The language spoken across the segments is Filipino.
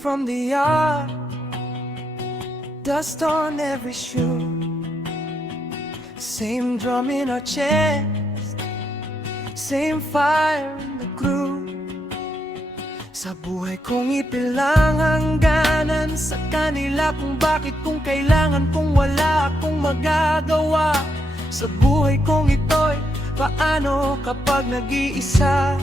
from the yard, dust on every shoe, same drum in our chest, same fire in the glue. Sa buhay kong ipilang hangganan, sa kanila kung bakit, kung kailangan, kung wala akong magagawa. Sa buhay kong ito'y paano kapag nag-iisa.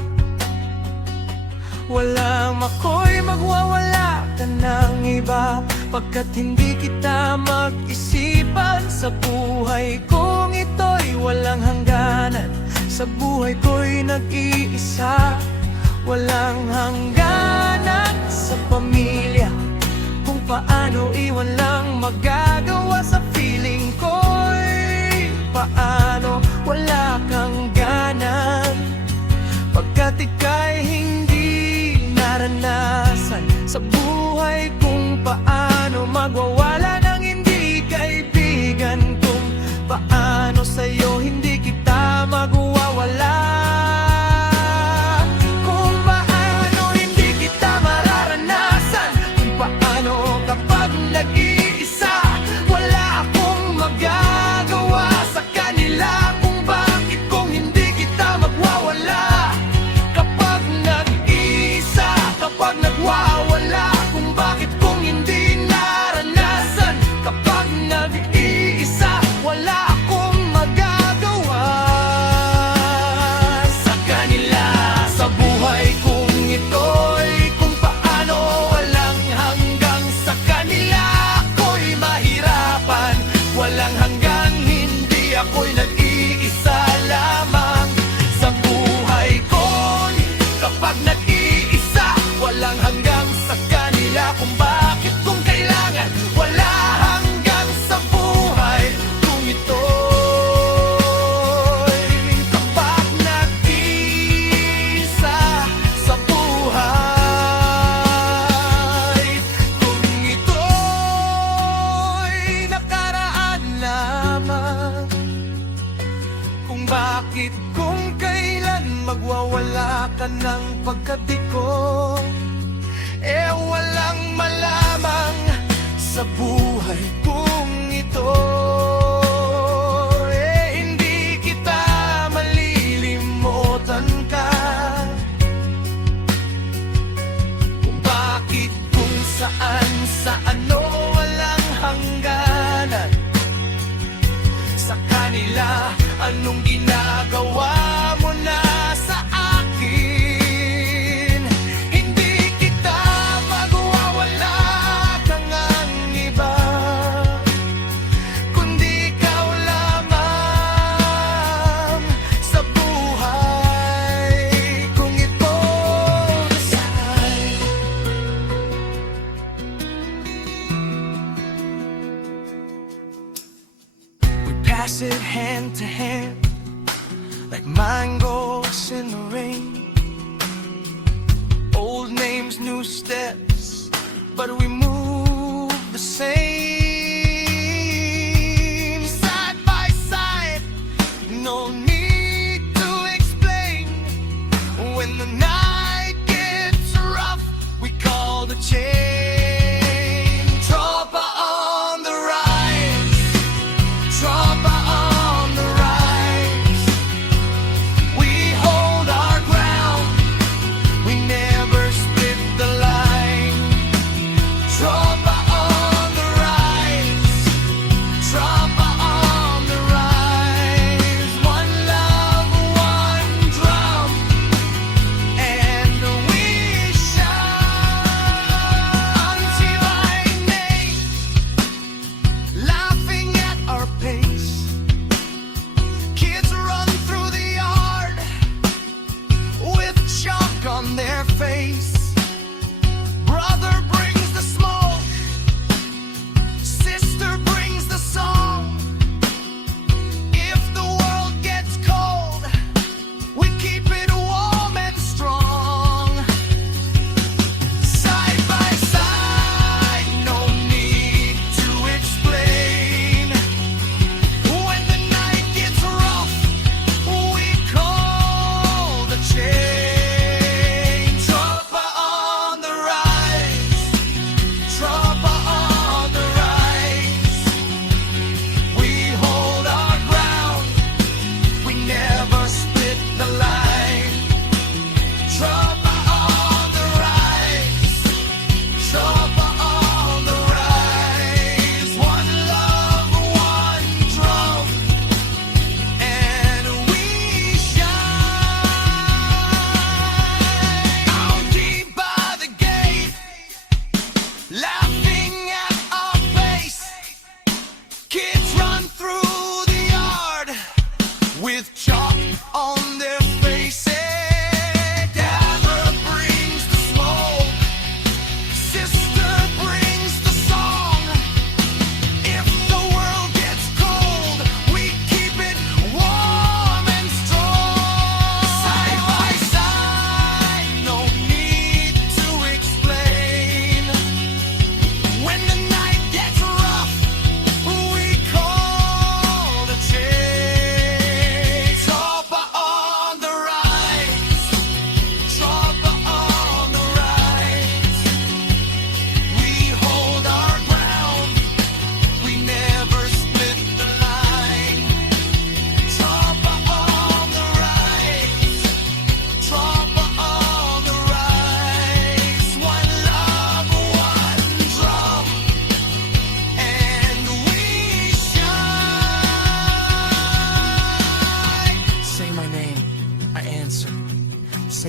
Walang ako'y magwawala ka ng iba, pagkat hindi kita mag-isipan. Sa buhay kong ito'y walang hangganan, sa buhay ko'y nag-iisa. Walang hangganan sa pamilya, kung paano iwan lang magagawa. Sa feeling ko'y paano wala kang ganan, pagkat ika'y hindi naranasan. Sa buhay kung paano magwawala ng hindi kaibigan, kung paano sa'yo hindi kita magwawala. Nag-iisa, wala akong magagawa sa kanila, kung bakit, kung hindi kita magwawala. Kapag nag-iisa, kapag nagwawala, kung bakit, kung hindi naranasan. Kapag nag-iisa, wala akong magagawa sa kanila. Sa buhay kong ito'y kung paano walang hanggang sa kanila. Walang hanggang, hindi ako'y nag-iisa lamang. Sa buhay ko'y kapag nag-iisa, walang hanggang sa kanila, kung bakit, kung kailangan, wala hanggang sa buhay kung ito'y kapag nag-iisa. Sa buhay kung ito'y nakaraan lamang, kung bakit, kung kailan magwawala ka ng pagkati ko. Walang malamang sa buhay kong ito. Hindi kita malilimutan ka, kung bakit, kung saan, sa ano, walang hangganan. Sa kanila, anong ginagawa mo na sa akin? Hindi kita magwawala kang ang iba, kundi ikaw lamang sa buhay kung ito. Pass it hand to hand, like mangoes in the rain. Old names, new steps, but we move the same. Side by side, no need to explain. When the night gets rough, we call the chain. Tropa on the rise, Tropa on the rise. We hold our ground, we never split the line. Tropa on the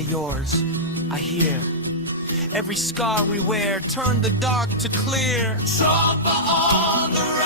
yours, I hear. Every scar we wear, turn the dark to clear. Tropa on the